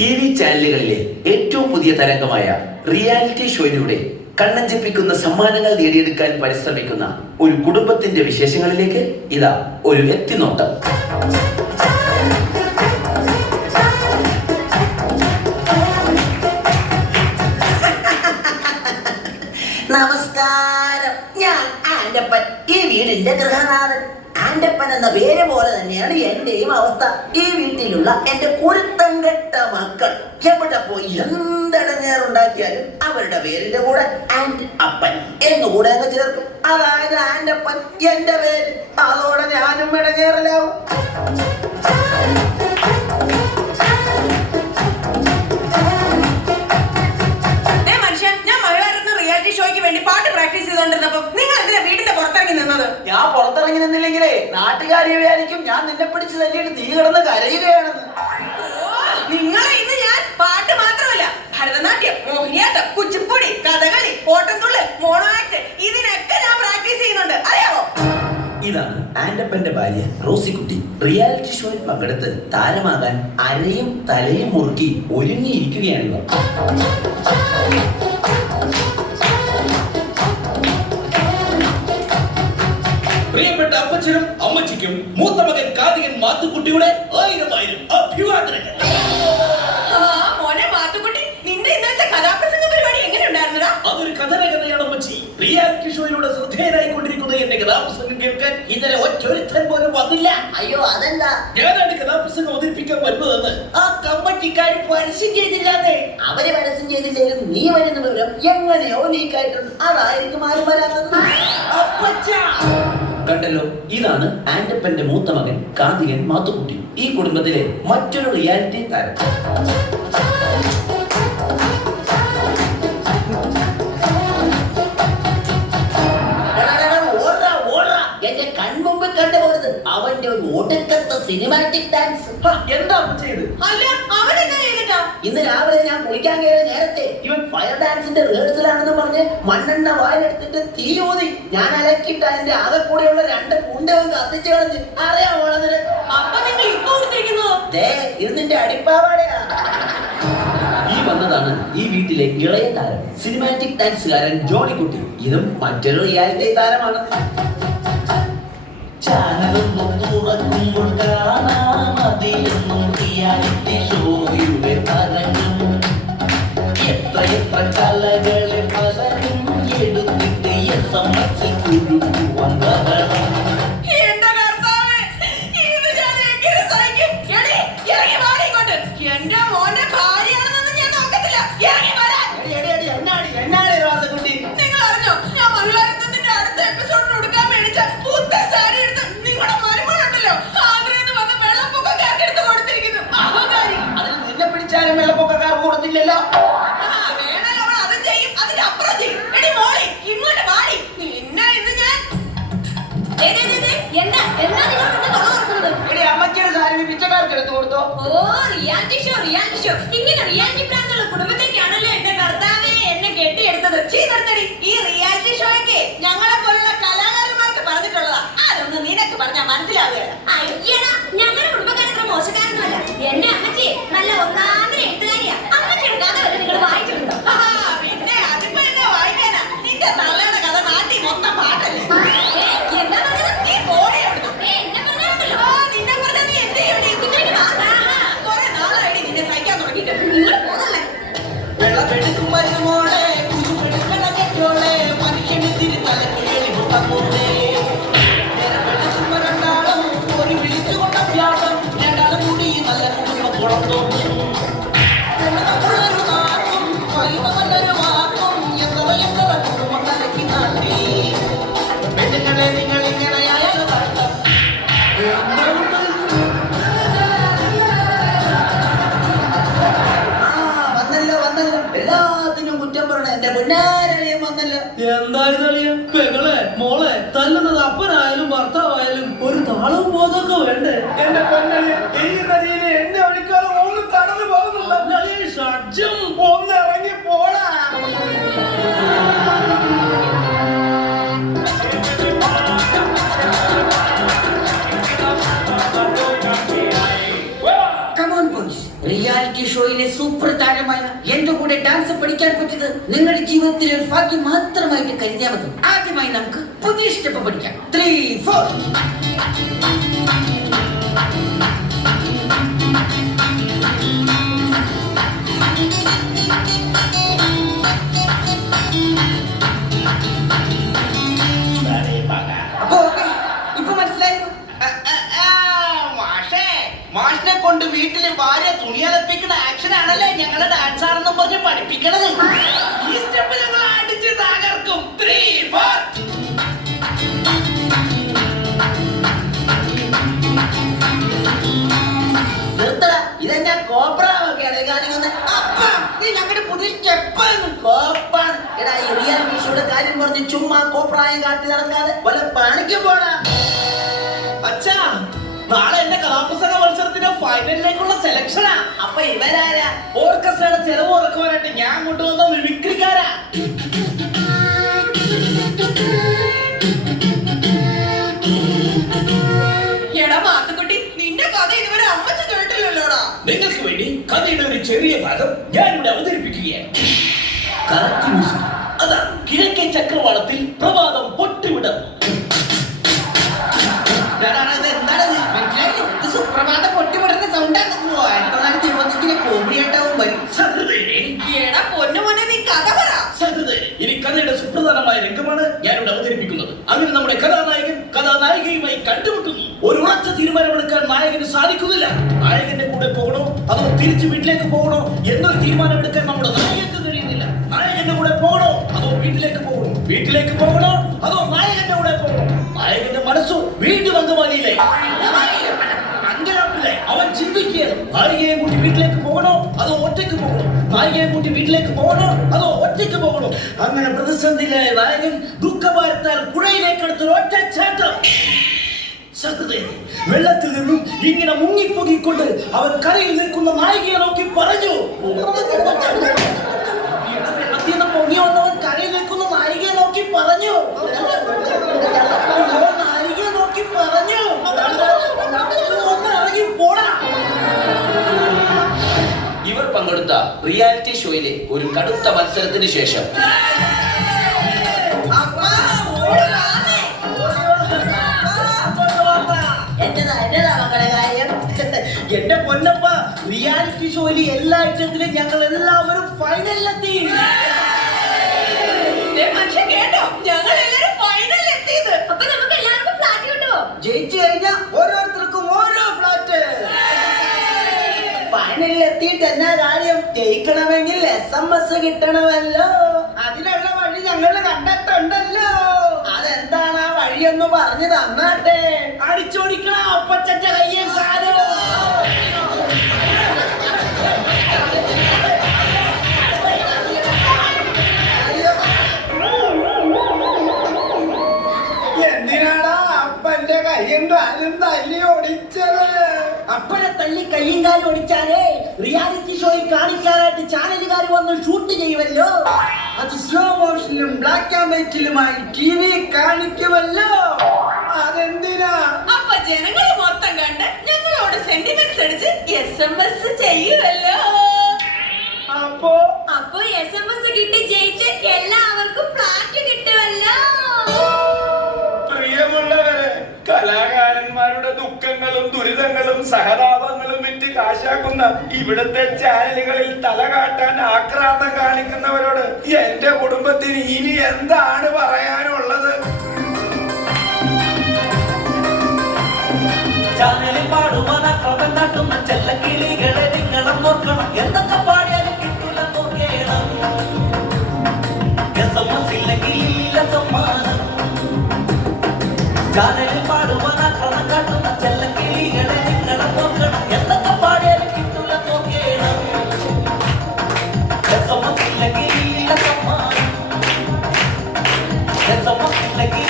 TV ചാനലുകളിലെ ഏറ്റവും പുതിയ തരംഗമായ reality ഷോയിലൂടെ കണ്ണഞ്ചിപ്പിക്കുന്ന സമ്മാനങ്ങൾ നേടിയെടുക്കാൻ പരിശ്രമിക്കുന്ന ഒരു കുടുംബത്തിന്റെ വിശേഷങ്ങളിലേക്ക് ഇതാ ഒരു എത്തിനോട്ടം. നമസ്കാരം, ഞാൻ ആൻഡപ്പൻ, ഈ വീടിന്റെ ഗൃഹനാഥൻ. ആൻഡപ്പൻ എന്ന പേര് പോലെ തന്നെയാണ് എന്റെയും അവസ്ഥ. ഈ വീട്ടിലുള്ള എന്റെ കുരുത്തം കെട്ട മക്കൾ എവിടെ പോയി എന്തടങ്ങേറുണ്ടാക്കിയാലും അവരുടെ പേരിന്റെ കൂടെ ആൻഡ് അപ്പൻ എന്നുകൂടെ അങ്ങ് ചേർക്കും. അതായത് ആൻഡപ്പൻ എന്റെ പേര്. അതോടെ ഞാനും ഇടങ്ങേറലാവും. ഞാൻ പുറത്തിറങ്ങി നിന്നില്ലെങ്കിലേ നാട്ടുകാരി വിചാരിക്കും ഞാൻ നിന്നെ പിടിച്ച് തല്ലിയിട്ട് നീ കിടന്ന് കരയുകയാണെന്ന്. നിങ്ങളെ ഇന്ന് ഞാൻ പാട്ട് മാത്രമല്ല, ഭരതനാട്യം, മോഹിനിയാട്ടം, കുച്ചിപ്പുടി, കഥകളി, ഓട്ടംതുള്ളൽ, മോണോ ആക്ട്, ഇതിനൊക്കെ ഞാൻ പ്രാക്ടീസ് ചെയ്യുന്നുണ്ട്, അറിയാമോ? ഇതാണ് ആൻഡപ്പന്റെ ഭാര്യ റോസിക്കുട്ടി. റിയാലിറ്റി ഷോയിൽ പങ്കെടുത്ത് താരമാകാൻ അരയും തലയും മുറുക്കി ഒരുങ്ങിയിരിക്കുകയാണിവർ. പ്രിയപ്പെട്ട അപ്പച്ചനും അമ്മച്ചിക്കും മൂത്ത മകൻ കാതികൻ മാത്തുക്കുട്ടിയുടെ 1000 അഭിവാദനങ്ങൾ. മോനെ മാത്തുക്കുട്ടി, നിന്റെ ഇന്നത്തെ കഥാപ്രസംഗ പരിപാടി എങ്ങനെ ഉണ്ടായിരുന്നടാ? അതൊരു കഥനകഥയാണ് അമ്മച്ചി. റിയാലിറ്റി ഷോയിലൂടെ ശ്രദ്ധേയനായിക്കൊണ്ടിരിക്കുന്ന എന്റെ കഥാപ്രസംഗം കേൾക്കാൻ ഇന്നലെ ഒറ്റൊരുത്തൻ പോലും വന്നില്ല. അയ്യോ, അതെന്താ? ഞാനാണ് കഥാപ്രസംഗം അവതരിപ്പിക്കാൻ വരുന്നതെന്ന് ആ കമ്മറ്റിക്കാർ പരസ്യം ചെയ്തില്ലാതെ. അവര് പരസ്യം ചെയ്തില്ലെങ്കിലും നീ വരുന്ന വിവരം എങ്ങനെയോ ലീക്കായിട്ടുണ്ട്. അതായിരിക്കും ആരും വരാത്തത്. കണ്ടല്ലോ, ഇതാണ് ആൻഡപ്പന്റെ മൂത്ത മകൻ കാതികൻ മാത്തുക്കുട്ടി, ഈ കുടുംബത്തിലെ മറ്റൊരു റിയാലിറ്റി താരം. എന്റെ കൺമുമ്പ് കണ്ടുപോകരുത് അവന്റെ ഒരു ഒടുക്കത്തെ സിനിമാറ്റിക് ഡാൻസ്. എന്താ ചെയ്ത്? അല്ല, അവൻ എന്താ ചെയ്തിട്ടാ? ഇന്ന് രാവിലെ ഞാൻ കുളിക്കാൻ കയറിയ നേരത്തെ ഇവൻ ഫയർ ഡാൻസിന്റെ റിഹേഴ്സലാണെന്ന് പറഞ്ഞ് മണ്ണെണ്ണ വായിലെടുത്തിട്ട് തീ ഊതി. ഞാൻ അലക്കിയിട്ട് അതിന്റെ ആകെ കൂടെയുള്ള 2 കുണ്ടവും കത്തിച്ചു കളഞ്ഞ്. അറിയാമോ നിനക്ക്? അപ്പൊ നിങ്ങൾ ഇപ്പൊ കൊടുത്തിരിക്കുന്നോ? ഇത് നിന്റെ അടിപ്പാവാടയാ. ഈ വന്നതാണ് ഈ വീട്ടിലെ ഇളയ താരം, സിനിമാറ്റിക് ഡാൻസുകാരൻ ജോണിക്കുട്ടി. ഇതും മറ്റൊരു റിയാലിറ്റി താരമാണ്. ചാനലൊന്നും തുറക്കുമ്പോൾ കാണാം അതിലെന്നും റിയാലിറ്റി ഷോയുടെ തരംഗം. എത്ര കലകളെ പലരും എടുത്തിട്ട് കുരുക്കുവാൻ കാരണം. എന്റെ കർത്താവേ, ഇത് ഞാൻ എങ്ങനെ സഹിക്കും? എടീ, ഇറങ്ങി വാടി ഇങ്ങോട്ട്. എന്റെ മോന്റെ ഭാര്യയാണെന്നൊന്നും ഞാൻ നോക്കത്തില്ല. ഇറങ്ങി വരാൻ. നിങ്ങൾ അറിഞ്ഞോ, ഞാൻ മഹിളാരത്നത്തിന്റെ അടുത്ത എപ്പിസോഡിന് കൊടുക്കാൻ മേടിച്ച പുത്തൻ സാരി എടുത്ത് നിങ്ങളുടെ മരുമോളുണ്ടല്ലോ ആഗ്രഹം വന്ന് വെള്ളപ്പൊക്കക്കാർക്ക് എടുത്ത് കൊടുത്തിരിക്കുന്നു. അഹങ്കാരി. അതിന് നിന്നെ പിടിച്ചാലും വെള്ളപ്പൊക്കക്കാർ കൊടുത്തില്ലല്ലോ. വേണല്ലോ, അവൾ അതും ചെയ്യും, അതിന്റെ അപ്പുറം ചെയ്യും. എടി മോളി, ഇങ്ങോട്ട് വാടി. നിന്നെ ഇന്ന് ഞാൻ എന്താ നിങ്ങൾ തൊള്ള തുറക്കുന്നത്? എടി, അമ്മച്ചിയുടെ സാരി പിച്ചക്കാർക്ക് എടുത്തു കൊടുത്തോ? ഓ, റിയാലിറ്റി ഷോ. ഇങ്ങനെ റിയാലിറ്റി പ്രാന്തുള്ള കുടുംബത്തേക്കാണല്ലോ എന്റെ കർത്താവേ എന്നെ കെട്ടിയെടുത്തത്. നിർത്തടി. ഈ റിയാലിറ്റി ഷോയ്ക്ക് ഞങ്ങളെ പോലുള്ള കലാകാരന്മാർക്ക് പറഞ്ഞിട്ടുള്ളതാ. അതൊന്നും നിനക്ക് പറഞ്ഞാൽ മനസ്സിലാവുകയല്ല. അയ്യടാ, ഞങ്ങളുടെ കുടുംബക്കാരത്ര മോശക്കാരൊന്നുമല്ല. എന്റെ അമ്മച്ചി നല്ല ഒന്നാമത് എഴുത്തുകാരിയാ. അമ്മച്ചിയുടെ കഥ വരെ നിങ്ങൾ വായിച്ചിട്ടുണ്ടോ? പിന്നെ അതിപ്പോ എന്താ വായിക്കാനാ? നിന്റെ തള്ളയുടെ കഥ നാട്ടിൽ മൊത്തം പാട്ടല്ലേ? എന്താ പറഞ്ഞത്? നീ പോയി അവിടുന്ന്. എന്നെ പറഞ്ഞാണല്ലോ. നിന്നെ പറഞ്ഞാ നീ എന്ത് ചെയ്യണേ? കുറെ നാളായി നിന്നെ സഹിക്കാൻ തുടങ്ങിയിട്ട്. നിങ്ങൾ പോന്നല്ലേ? വെള്ളമെടുക്കും മരുമോളെ, കുരുമെടുക്കണ കെട്ടോളെ, മനുഷ്യന് തിരുത്തലക്ക് എളിവ് തന്നോളെ. വെള്ളമെടുക്കുമ്പോ രണ്ടാളും ഒരു വിളിച്ചുകൊണ്ട വ്യാപം, രണ്ടാളും കൂടി നല്ല കുടുംബം പുറത്തോട്ടും. വെള്ളമുള്ളൊരു നാട്ടും കൈവ നല്ലൊരു വാക്കും, എത്ര കുടുംബം കലക്കി നാട്ടി. പെണ്ണുങ്ങളെ നിങ്ങൾ ഇങ്ങനെയായാലും നടത്താം. വന്നല്ലോ എല്ലാത്തിനും കുറ്റം പറയണ എന്റെ പൊന്നാരളിയും വന്നല്ലോ. എന്തായാലും പെങ്ങളെ മോളെ തല്ലുന്നത് അപ്പനായാലും ഭർത്താവായാലും ഒരു താളവും ബോധമൊക്കെ വേണ്ടേ? എന്റെ പൊന്നല് ഈ നദിയിൽ എന്നെ ഒഴിക്കാതെ ഒന്ന് കടന്നു പോകുന്നില്ല. ഷഡ്ജം ഒന്ന് ഇറങ്ങി പോടാ. റിയാലിറ്റി റിയാലിറ്റി ഷോയിലെ സൂപ്പർ താരമായ എന്റെ കൂടെ ഡാൻസ് പഠിക്കാൻ പറ്റിയത് നിങ്ങളുടെ ജീവിതത്തിലെ ഒരു ഭാഗ്യം മാത്രമായിട്ട് കരുതിയാൽ മതി. ആദ്യമായി നമുക്ക് പുതിയ സ്റ്റെപ്പ് പഠിക്കാം. 3, 4. അപ്പൊ ഓക്കേ, ഇപ്പൊ മനസ്സിലായോ? മാഷിനെ കൊണ്ട് വീട്ടില് ഭാര്യ തുണിയലപ്പിക്കുന്ന ആക്ഷൻ ആണല്ലേ ഞങ്ങളെ ഡാൻസ് ആണെന്നും പറഞ്ഞ് പഠിപ്പിക്കണത്. ഈ സ്റ്റെപ്പ് ഞങ്ങൾ അടിച്ച് തകർക്കും. 3, 4. നിർത്തടാ, ഇതെന്നാ കോപ്രാവൊക്കെയാണ് കാണിക്കുന്നത്? ഞങ്ങളുടെ പുതിയ സ്റ്റെപ്പ് കോപ്പാണ്. എടാ, ഈ റിയാലിറ്റി ഷോയുടെ കാര്യം പറഞ്ഞ് ചുമ്മാ കോപ്രായം കാട്ടി നടക്കാതെ വല്ല പണിക്ക് പോടാ. അച്ഛാ, നാളെ എന്റെ കലാപുസ്തക മത്സരത്തിന്റെ ഫൈനലിലേക്കുള്ള സെലക്ഷനാ. അപ്പൊ ഇവരാരാ? ഓർക്കസ്ട്രയുടെ ചെലവ് ഉറക്കുവാനായിട്ട് ഞാൻ കൊണ്ടുവന്ന മിമിക്രിക്കാരാ. എടാ മാത്തുക്കുട്ടി, നിന്റെ കഥ ഇതുവരെ അമ്മച്ചി കേട്ടില്ലല്ലോടാ. നിങ്ങൾക്ക് വേണ്ടി കഥയുടെ ഒരു ചെറിയ ഭാഗം ഞാനിവിടെ അവതരിപ്പിക്കുകയാണ്. Correct music. അതാ കിഴക്കേ ചക്രവാളത്തിൽ പ്രഭാതം പൊട്ടിവിടുന്നു. സുപ്രഭാത പൊട്ടിവിടുന്ന സൗണ്ടാണ്. 1925 കോമഡിയായിട്ടാവും വരും. എടാ പൊന്നുമോനെ, നീ കഥ പറ. ഇനി കഥയുടെ സുപ്രധാനമായ രംഗമാണ് ഞാനിവിടെ അവതരിപ്പിക്കുന്നത്. അങ്ങനെ നമ്മുടെ കഥാനായകൻ കഥാനായികയുമായി കണ്ടുമുട്ടുന്നു. ഒരു ഉറച്ച തീരുമാനമെടുക്കാൻ നായകന് സാധിക്കുന്നില്ല. നായകന്റെ കൂടെ പോകണോ അതോ തിരിച്ചു വീട്ടിലേക്ക് പോകണോ എന്നൊരു തീരുമാനമെടുക്കാൻ നമ്മുടെ നായകന് കഴിയുന്നില്ല. നായകന്റെ കൂടെ പോകണോ അതോ വീട്ടിലേക്ക് പോകണോ? വീട്ടിലേക്ക് പോകണോ അതോ നായകന്റെ കൂടെ പോകണോ? നായകന്റെ മനസ്സു വീണ്ടും അങ്കമാലിയിലെ അവൻ ചിന്തിക്കുകയാണ്. നായികയെ കൂട്ടി വീട്ടിലേക്ക് പോകണോ അതോ ഒറ്റയ്ക്ക് പോകണോ? നായികയെ കൂട്ടി വീട്ടിലേക്ക് പോകണോ അതോ ഒറ്റയ്ക്ക് പോകണോ? അങ്ങനെ പ്രതിസന്ധിയിലായ നായകൻ ദുഃഖഭാരത്താൽ പുഴയിലേക്ക് എടുത്തൊരു ഒറ്റച്ചാട്ടം. വെള്ളത്തിൽ നിന്നും ഇങ്ങനെ മുങ്ങിപ്പൊങ്ങിക്കൊണ്ട് അവൻ കരയിൽ നിൽക്കുന്ന നായികയെ നോക്കി പറഞ്ഞു. വെള്ളത്തിൽ നിന്ന് പൊങ്ങി വന്നവൻ കരയിൽ നിൽക്കുന്ന നായികയെ നോക്കി പറഞ്ഞു. നായികയെ നോക്കി പറഞ്ഞു, ഒന്ന് ഇറങ്ങി പോടാ. ഇവർ പങ്കെടുത്ത റിയാലിറ്റി ഷോയിലെ ഒരു കടുത്ത മത്സരത്തിന് ശേഷം എന്നതാ മക്കളെ കാര്യം? എന്റെ പൊന്നപ്പ, റിയാലിറ്റി ഷോയിൽ എല്ലാ ഐറ്റത്തിലും ഞങ്ങൾ എല്ലാവരും ഫൈനലിലെത്തി. മനുഷ്യൻ കേട്ടോ, ഞങ്ങൾ എല്ലാരും ഫൈനലിൽ എത്തിയത്. അപ്പൊ നമുക്ക് എല്ലാവർക്കും ഫ്ലാറ്റ് കിട്ടുമോ? ജയിച്ചു കഴിഞ്ഞാൽ ഓരോരുത്തർക്കും ഓരോ ഫ്ലാറ്റ്. ഫൈനലിൽ എത്തിയിട്ട് എന്നാ കാര്യം? ജയിക്കണമെങ്കിൽ SMS കിട്ടണമല്ലോ. അതിനുള്ള വഴി ഞങ്ങൾ കണ്ടെത്തുണ്ടല്ലോ. അതെന്താണ് ആ വഴിയൊന്ന് പറഞ്ഞു തന്നാട്ടെ. അടിച്ചോടിക്കണ അപ്പച്ചന്റെ കയ്യെ കാലോ. എന്തിനാടാ അപ്പന്റെ കയ്യും കാലും തല്ലി ഓടിച്ചത്? അപ്പനെ തല്ലി കയ്യും കാലും ഓടിച്ചാലേ റിയാലിറ്റി ഷോയിൽ കാണിക്കാനായിട്ട് ചാനലുകാർ വന്ന് ഷൂട്ട് ചെയ്യുമല്ലോ. അത് സ്ലോ മോഷനിലും ബ്ലാക്ക് ആൻഡ് വൈറ്റിലുമായി TV കാണിക്കുമല്ലോ. അതെന്തിനാ? അപ്പൊ ജനങ്ങള് മൊത്തം കണ്ട് ഞങ്ങളോട് സെന്റിമെന്റ്സ് അടിച്ച് SMS ചെയ്യുമല്ലോ. അപ്പോ SMS കിട്ടി ജയിച്ച് എല്ലാവർക്കും ഫ്ലാറ്റ് കിട്ടുമല്ലോ. പ്രിയമുള്ളവരെ, കലാകാരന്മാരുടെ ദുഃഖങ്ങളും ദുരിതങ്ങളും സഹതാപങ്ങളും വിറ്റ് കാശാക്കുന്ന ഇവിടുത്തെ ചാനലുകളിൽ തല കാട്ടാൻ ആക്രാന്തം കാണിക്കുന്നവരോട് എന്റെ കുടുംബത്തിന് ഇനി എന്താണ് പറയാനുള്ളത്? ചാനലിൽ പാടുവാൻ അക്രമം കാട്ടുന്ന ചെല്ലക്കിളികളെ നിങ്ങളും നോക്കണം. എന്തൊക്കെ പാടിയാലും കിട്ടില്ല നോക്കണം. SMS ഇല്ലെങ്കിൽ ഇല്ല സമ്മാനം. ചാനലിൽ പാടുവാൻ അക്രമം കാട്ടുന്ന ചെല്ലക്കിളികളെ നിങ്ങളും നോക്കണം. എന്തൊക്കെ പാടിയാലും കിട്ടില്ല നോക്കണം. SMS ഇല്ലെങ്കിൽ ഇല്ല സമ്മാനം. SMS ഇല്ലെങ്കിൽ